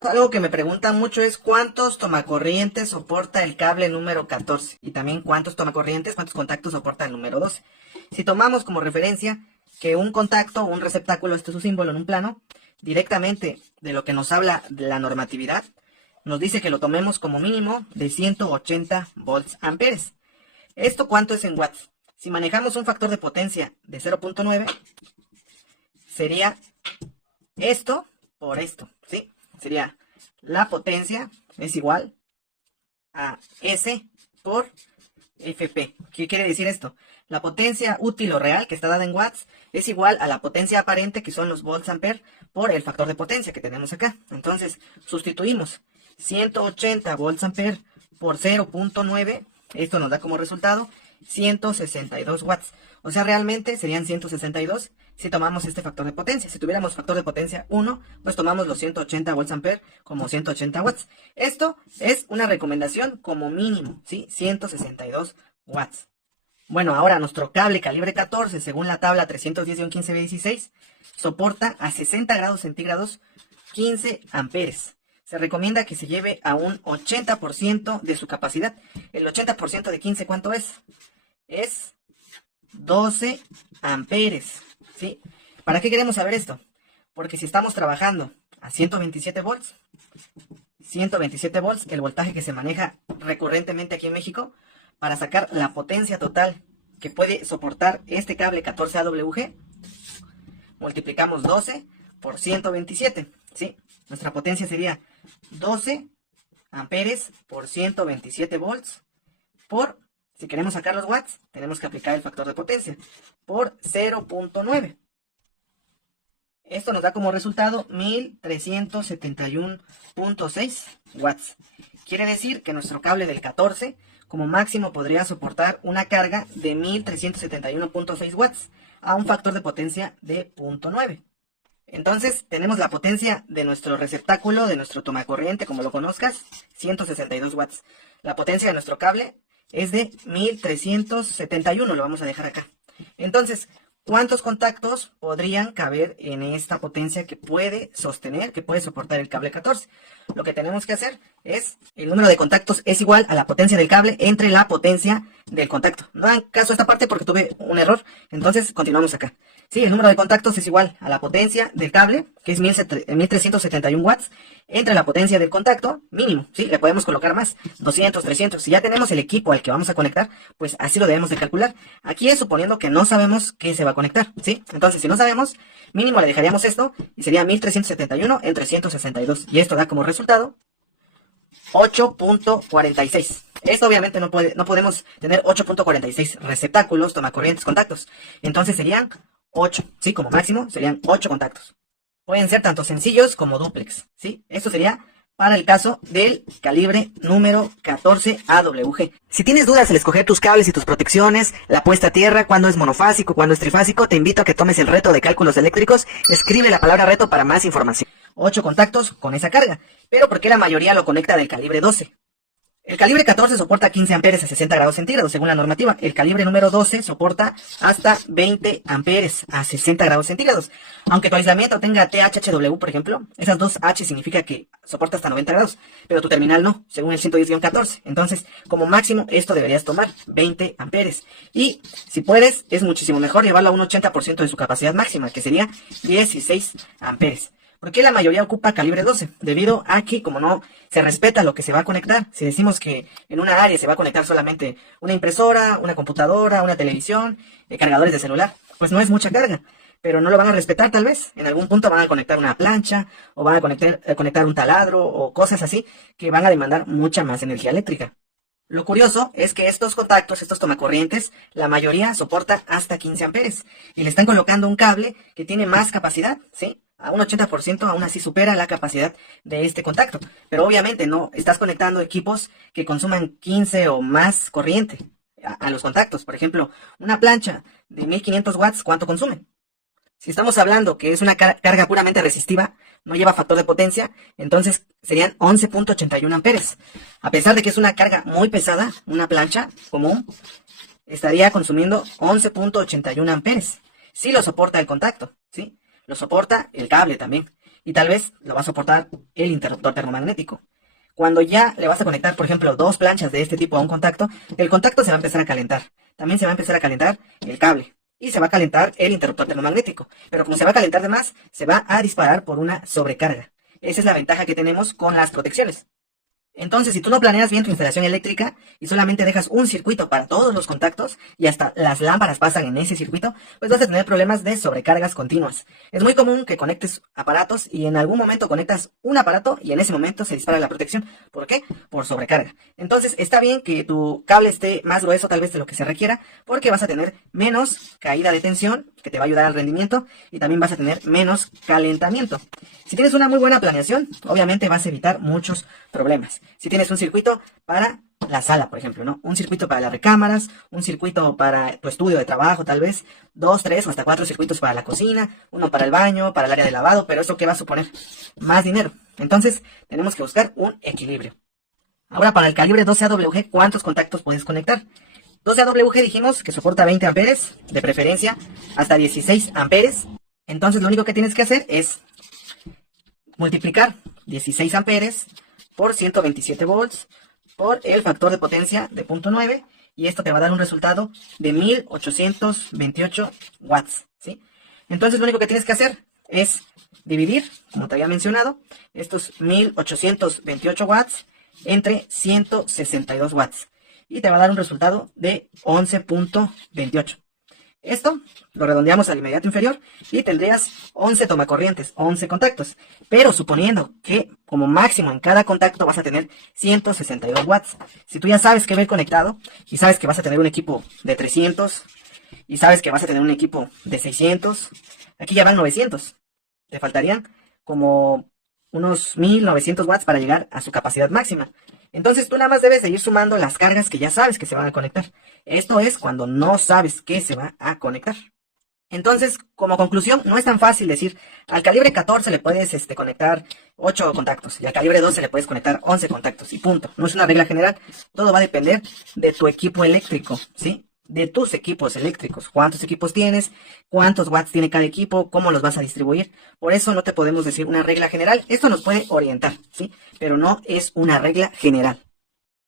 Algo que me preguntan mucho es cuántos tomacorrientes soporta el cable número 14 y también cuántos contactos soporta el número 12. Si tomamos como referencia que un contacto, un receptáculo, este es su símbolo en un plano, directamente de lo que nos habla de la normatividad, nos dice que lo tomemos como mínimo de 180 volts amperes. ¿Esto cuánto es en watts? Si manejamos un factor de potencia de 0.9, sería esto por esto, ¿sí? Sería la potencia es igual a S por FP. ¿Qué quiere decir esto? La potencia útil o real que está dada en watts es igual a la potencia aparente, que son los volts ampere, por el factor de potencia que tenemos acá. Entonces, sustituimos 180 volts ampere por 0.9. Esto nos da como resultado 162 watts. O sea, realmente serían 162 si tomamos este factor de potencia. Si tuviéramos factor de potencia 1, pues tomamos los 180 volts ampere como 180 watts. Esto es una recomendación como mínimo, ¿sí? 162 watts. Bueno, ahora nuestro cable calibre 14, según la tabla 310-15B16, soporta a 60 grados centígrados 15 amperes. Se recomienda que se lleve a un 80% de su capacidad. El 80% de 15, ¿cuánto es? Es 12 amperes, ¿sí? ¿Para qué queremos saber esto? Porque si estamos trabajando a 127 volts, el voltaje que se maneja recurrentemente aquí en México, para sacar la potencia total que puede soportar este cable 14 AWG, multiplicamos 12 por 127, ¿sí? Nuestra potencia sería 12 amperes por 127 volts por, si queremos sacar los watts, tenemos que aplicar el factor de potencia, por 0.9. Esto nos da como resultado 1371.6 watts. Quiere decir que nuestro cable del 14 como máximo podría soportar una carga de 1371.6 watts a un factor de potencia de 0.9. Entonces tenemos la potencia de nuestro receptáculo, de nuestro tomacorriente, como lo conozcas, 162 watts. La potencia de nuestro cable es de 1371, lo vamos a dejar acá. Entonces, ¿cuántos contactos podrían caber en esta potencia que puede sostener, que puede soportar el cable 14? Lo que tenemos que hacer es, el número de contactos es igual a la potencia del cable entre la potencia del contacto. No hagan caso a esta parte porque tuve un error, entonces continuamos acá. Sí, el número de contactos es igual a la potencia del cable, que es 1371 watts, entre la potencia del contacto, mínimo, ¿sí? Le podemos colocar más, 200, 300. Si ya tenemos el equipo al que vamos a conectar, pues así lo debemos de calcular. Aquí es suponiendo que no sabemos qué se va a conectar, ¿sí? Entonces, si no sabemos, mínimo le dejaríamos esto, y sería 1371 entre 162. Y esto da como resultado 8.46. Esto obviamente no podemos tener 8.46 receptáculos, tomacorrientes, contactos. Entonces serían 8, ¿sí? Como máximo serían 8 contactos. Pueden ser tanto sencillos como dúplex, ¿sí? Esto sería para el caso del calibre número 14 AWG. Si tienes dudas al escoger tus cables y tus protecciones, la puesta a tierra, cuándo es monofásico, cuándo es trifásico, te invito a que tomes el reto de cálculos eléctricos. Escribe la palabra reto para más información. 8 contactos con esa carga, pero ¿por qué la mayoría lo conecta del calibre 12? El calibre 14 soporta 15 amperes a 60 grados centígrados según la normativa. El calibre número 12 soporta hasta 20 amperes a 60 grados centígrados. Aunque tu aislamiento tenga THHW, por ejemplo, esas dos H significa que soporta hasta 90 grados, pero tu terminal no, según el 110-14. Entonces, como máximo, esto deberías tomar 20 amperes. Y si puedes, es muchísimo mejor llevarlo a un 80% de su capacidad máxima, que sería 16 amperes. ¿Por qué la mayoría ocupa calibre 12? Debido a que como no se respeta lo que se va a conectar, si decimos que en una área se va a conectar solamente una impresora, una computadora, una televisión, cargadores de celular, pues no es mucha carga, pero no lo van a respetar tal vez. En algún punto van a conectar una plancha o van a conectar un taladro o cosas así que van a demandar mucha más energía eléctrica. Lo curioso es que estos contactos, estos tomacorrientes, la mayoría soporta hasta 15 amperes y le están colocando un cable que tiene más capacidad, ¿sí? A un 80% aún así supera la capacidad de este contacto. Pero obviamente no estás conectando equipos que consuman 15 o más corriente a los contactos. Por ejemplo, una plancha de 1500 watts, ¿cuánto consume? Si estamos hablando que es una carga puramente resistiva, no lleva factor de potencia, entonces serían 11.81 amperes. A pesar de que es una carga muy pesada, una plancha común estaría consumiendo 11.81 amperes. Sí lo soporta el contacto, ¿sí? Lo soporta el cable también. y tal vez lo va a soportar el interruptor termomagnético. Cuando ya le vas a conectar, por ejemplo, dos planchas de este tipo a un contacto, el contacto se va a empezar a calentar. También se va a empezar a calentar el cable. Y se va a calentar el interruptor termomagnético. Pero como se va a calentar de más, se va a disparar por una sobrecarga. Esa es la ventaja que tenemos con las protecciones. Entonces, si tú no planeas bien tu instalación eléctrica y solamente dejas un circuito para todos los contactos y hasta las lámparas pasan en ese circuito, pues vas a tener problemas de sobrecargas continuas. Es muy común que conectes aparatos y en algún momento conectas un aparato y en ese momento se dispara la protección. ¿Por qué? Por sobrecarga. Entonces, está bien que tu cable esté más grueso tal vez de lo que se requiera, porque vas a tener menos caída de tensión, que te va a ayudar al rendimiento, y también vas a tener menos calentamiento. Si tienes una muy buena planeación, obviamente vas a evitar muchos problemas. Si tienes un circuito para la sala, por ejemplo, ¿no? Un circuito para las recámaras, un circuito para tu estudio de trabajo, tal vez, 2, 3 o hasta 4 circuitos para la cocina, uno para el baño, para el área de lavado, pero ¿eso qué va a suponer? Más dinero. Entonces, tenemos que buscar un equilibrio. Ahora, para el calibre 12AWG, ¿cuántos contactos puedes conectar? 12AWG dijimos que soporta 20 amperes, de preferencia hasta 16 amperes. Entonces, lo único que tienes que hacer es multiplicar 16 amperes por 127 volts por el factor de potencia de 0.9 y esto te va a dar un resultado de 1828 watts, ¿sí? Entonces lo único que tienes que hacer es dividir, como te había mencionado, estos 1828 watts entre 162 watts y te va a dar un resultado de 11.28. Esto lo redondeamos al inmediato inferior y tendrías 11 tomacorrientes, 11 contactos. Pero suponiendo que como máximo en cada contacto vas a tener 162 watts. Si tú ya sabes que va a ir conectado y sabes que vas a tener un equipo de 300 y sabes que vas a tener un equipo de 600, aquí ya van 900. Te faltarían como unos 1900 watts para llegar a su capacidad máxima. Entonces tú nada más debes de ir sumando las cargas que ya sabes que se van a conectar. Esto es cuando no sabes qué se va a conectar. Entonces, como conclusión, no es tan fácil decir, al calibre 14 le puedes conectar 8 contactos y al calibre 12 le puedes conectar 11 contactos y punto. No es una regla general, todo va a depender de tu equipo eléctrico, ¿sí? De tus equipos eléctricos. ¿Cuántos equipos tienes? ¿Cuántos watts tiene cada equipo? ¿Cómo los vas a distribuir? Por eso no te podemos decir una regla general. Esto nos puede orientar, ¿sí? Pero no es una regla general.